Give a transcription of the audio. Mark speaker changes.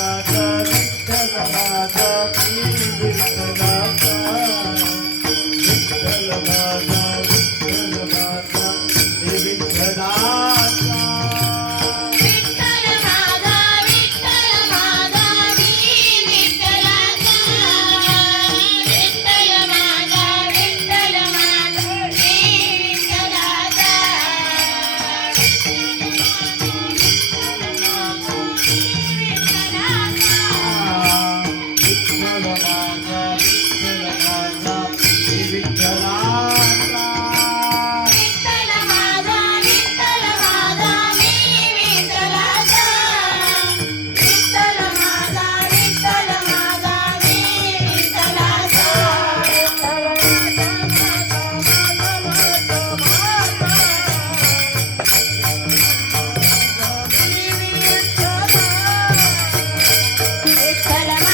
Speaker 1: माझा विठ्ठल माझा की विठ्ठला
Speaker 2: Salam.